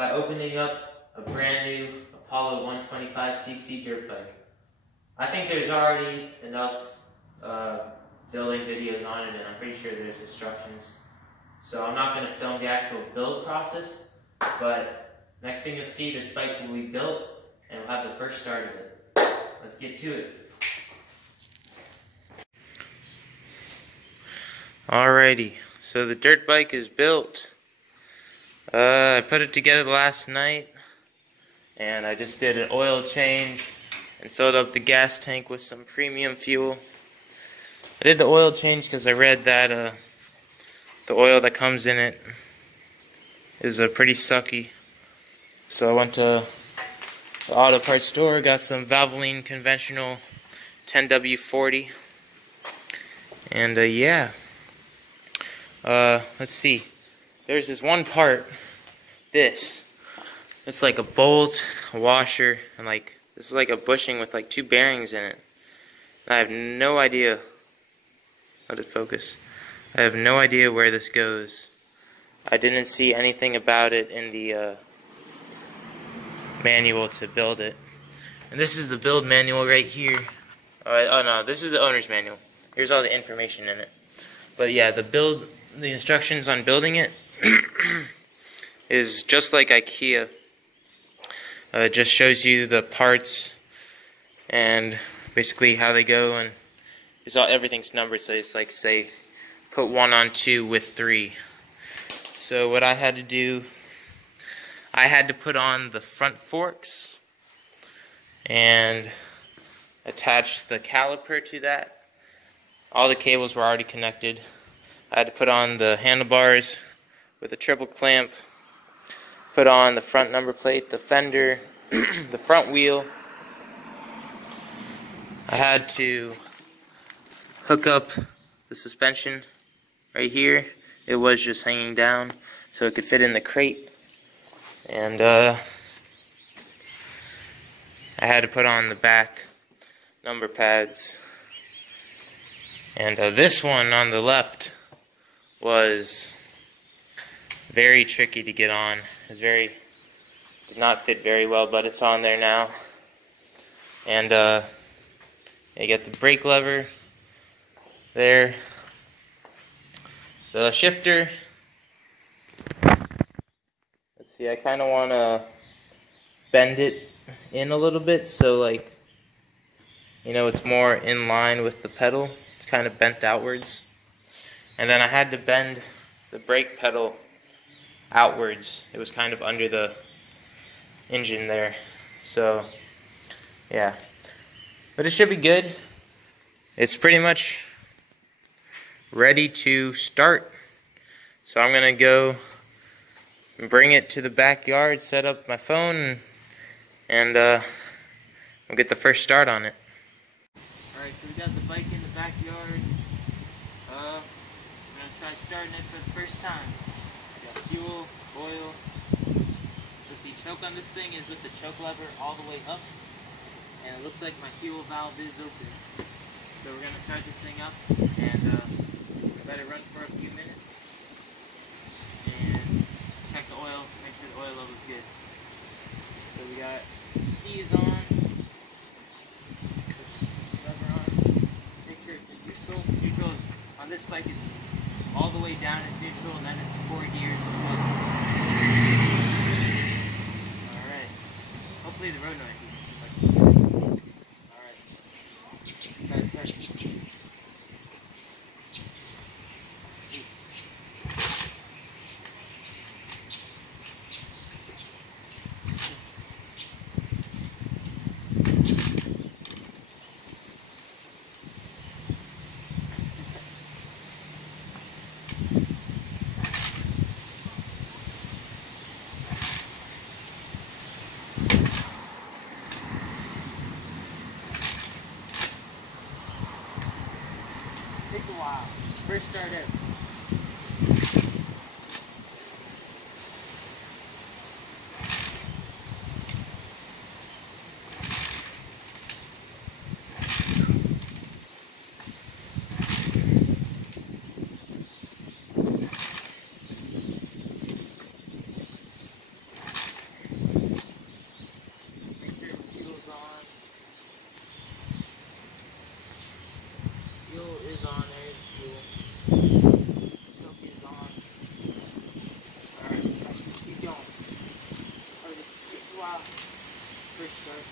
by opening up a brand new Apollo 125cc dirt bike. I think there's already enough building videos on it, and I'm pretty sure there's instructions. So I'm not going to film the actual build process, but next thing you'll see, this bike will be built and we'll have the first start of it. Let's get to it. Alrighty, so the dirt bike is built. I put it together last night, and I just did an oil change and filled up the gas tank with some premium fuel. I did the oil change because I read that the oil that comes in it is pretty sucky. So I went to the auto parts store, got some Valvoline conventional 10W40, and yeah. Let's see. There's this one part. It's like a bolt, a washer, and this is like a bushing with like 2 bearings in it. And I have no idea. Let it focus. I have no idea where this goes. I didn't see anything about it in the manual to build it. And this is the build manual right here. Oh no, this is the owner's manual. Here's all the information in it. But yeah, the instructions on building it is just like IKEA. It just shows you the parts and basically how they go, and everything's numbered. So it's like, say, put 1 on 2 with 3. So what I had to do, I had to put on the front forks and attach the caliper to that. All the cables were already connected. I had to put on the handlebars with a triple clamp, put on the front number plate, the fender, the front wheel. I had to hook up the suspension right here. It was just hanging down so it could fit in the crate. And I had to put on the back number pads. And this one on the left was very tricky to get on. Did not fit very well, but it's on there now. And you get the brake lever there, the shifter. Let's see, I kind of want to bend it in a little bit so it's more in line with the pedal. It's kind of bent outwards. And then I had to bend the brake pedal outwards. It was kind of under the engine there. So, yeah. But it should be good. It's pretty much ready to start. So I'm going to go and bring it to the backyard, set up my phone, and we'll get the first start on it. Alright, so we got the bike in the backyard. I'm going to try starting it for the first time. Got fuel, oil. Let's see, choke on this thing is with the choke lever all the way up. And it looks like my fuel valve is open. So we're going to start this thing up and let it run for a few minutes. And check the oil, make sure the oil level is good. So we got keys on. Neutrals on this bike is all the way down is neutral, and then it's 4 gears. Alright. Hopefully the road noise isn't too much. Alright. Start. Takes a while. First start out. while. First start.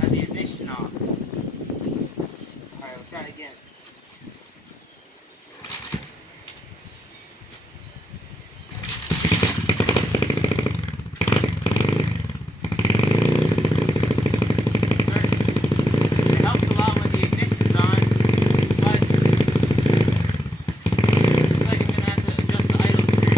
Had the ignition off. Alright, we'll try it again. It helps a lot when the ignition's on, but it's like I'm gonna have to adjust the idle screw.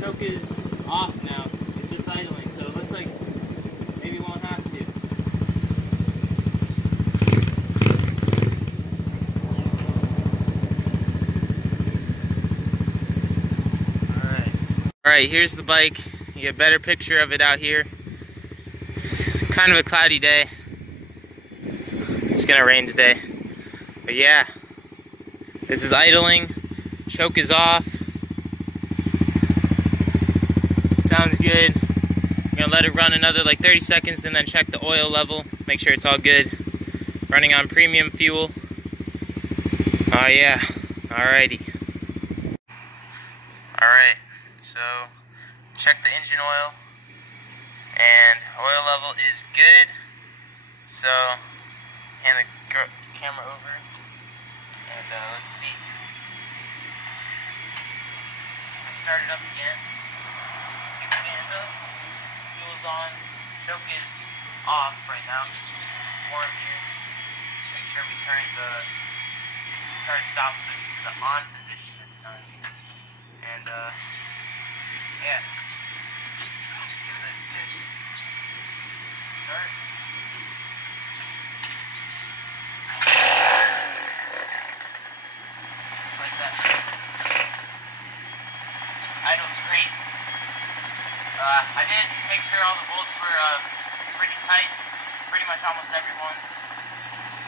Choke is off now. It's just idling, so it looks like maybe it won't have to. Alright, here's the bike. You get a better picture of it out here. It's kind of a cloudy day. It's gonna rain today. But yeah, this is idling. Choke is off. Sounds good. I'm gonna let it run another like 30 seconds and then check the oil level. Make sure it's all good. Running on premium fuel. Oh yeah. Alrighty. Alright, so check the engine oil. And oil level is good. So, hand the camera over. And let's see. Start it up again. Fuel's on. Choke is off right now. Warm here. Make sure we turn stop switch to the on position this time. And yeah. Give it a good start. Like that. Idle's great. I did make sure all the bolts were pretty tight, pretty much almost every one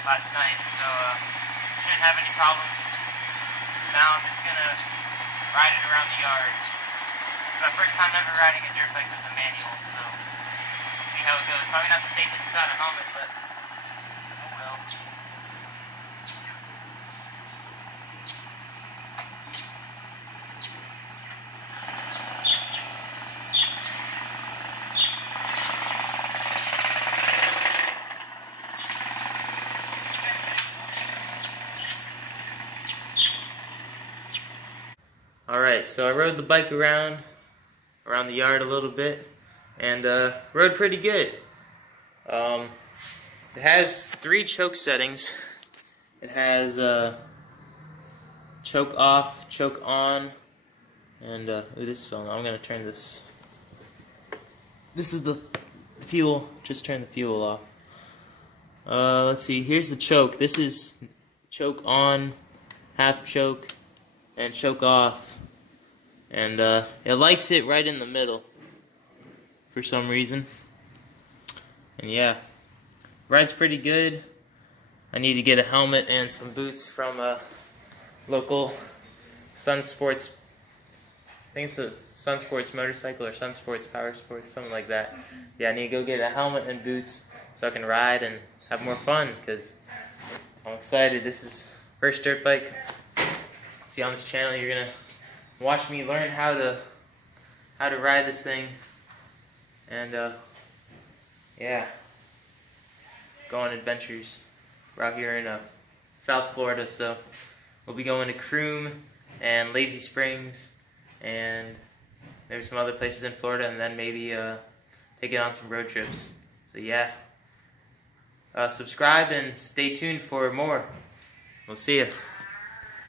last night, so shouldn't have any problems. Now I'm just gonna ride it around the yard. It's my first time ever riding a dirt bike with a manual, so we'll see how it goes. Probably not the safest without a helmet, but oh well. Alright, so I rode the bike around the yard a little bit, and rode pretty good. It has 3 choke settings. It has choke off, choke on, and ooh, this fell. I'm gonna turn this. This is the fuel. Just turn the fuel off. Let's see. Here's the choke. This is choke on, half choke, and choke off. And it likes it right in the middle for some reason. And yeah, ride's pretty good. I need to get a helmet and some boots from a local Sun Sports, I think it's a Sun Sports motorcycle or Sun Sports Power Sports, something like that. Yeah, I need to go get a helmet and boots so I can ride and have more fun, because I'm excited. This is first dirt bike. See, on this channel you're gonna watch me learn how to ride this thing, and yeah, go on adventures. We're out here in South Florida, so we'll be going to Croom and Lazy Springs, and maybe some other places in Florida, and then maybe take it on some road trips. So yeah, subscribe and stay tuned for more. We'll see you.